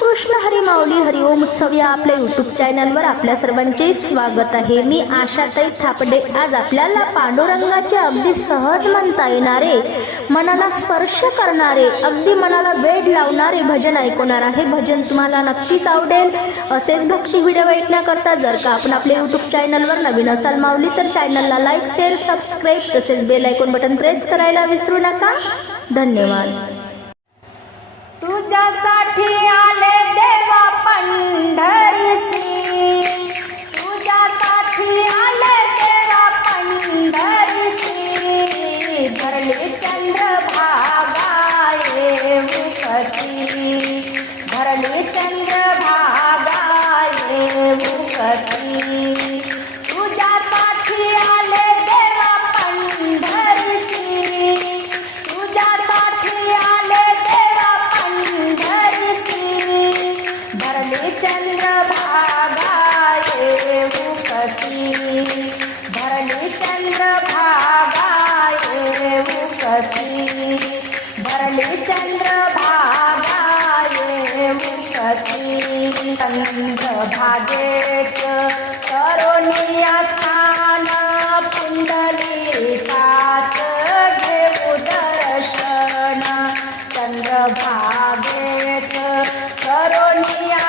कृष्ण हरी माऊली हरिओम उत्सव या आपल्या यूट्यूब चॅनलवर आपल्या सर्वांचे स्वागत आहे. मी आशाताई थापडे. आज आपल्याला पांडुरंगाचे अगदी सहज म्हणता येणारे मनाला स्पर्श करणारे अगदी मनाला वेड लावणारे भजन ऐकवणार आहे. भजन तुम्हाला नक्कीच आवडेल. असेच भक्ती व्हिडिओ ऐकण्याकरता जर का आपण आपल्या यूट्यूब चॅनलवर नवीन असाल माऊली तर चॅनलला लाईक शेअर सबस्क्राईब तसेच बेल ऐकून बटन प्रेस करायला विसरू नका. धन्यवाद. तुझ्यासाठी धरली चंद्रभागाये मुकसी तुझ्यासाठी आले देवा पंढरीसी तुझ्यासाठी आले देवा पंढरीसी धरली चंद्रभागाये मुकसी धरली चंद्रभागाये मुकसी चंद्रभागेच करोनिया स्थान पुंडलिकात घेऊ दर्शन. चंद्रभागेच तरुणिया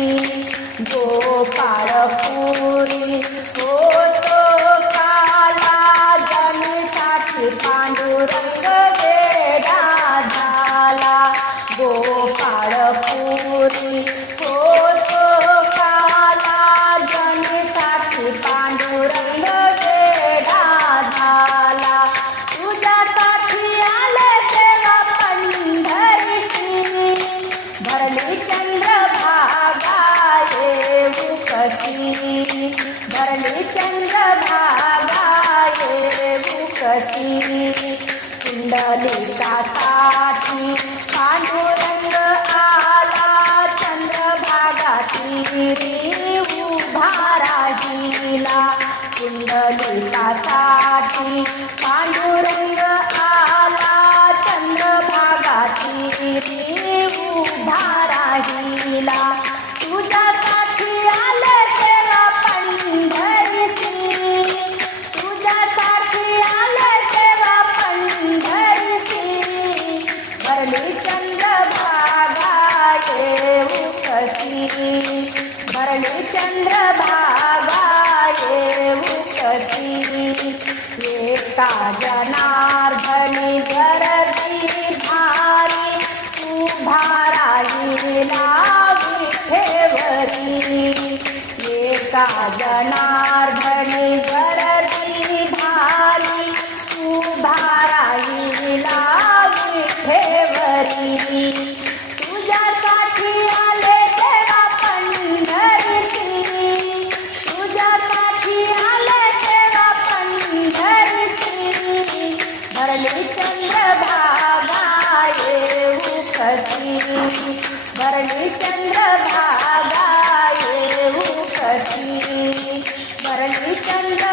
मुकसी गोपाळपुरी चंद्रभागाये मुकसी कुंडलिकासाठी पांडुरंग आला चंद्रभागा भरली चंद्रभागाये मुकसी एका जनार्दनी गर्दी भारी उभा राहिला विठेवरी. येता जनार्दनी चंद्रभागा येऊ कसी भरणी चंद्रभागा येऊ कसी भरणी चंद्र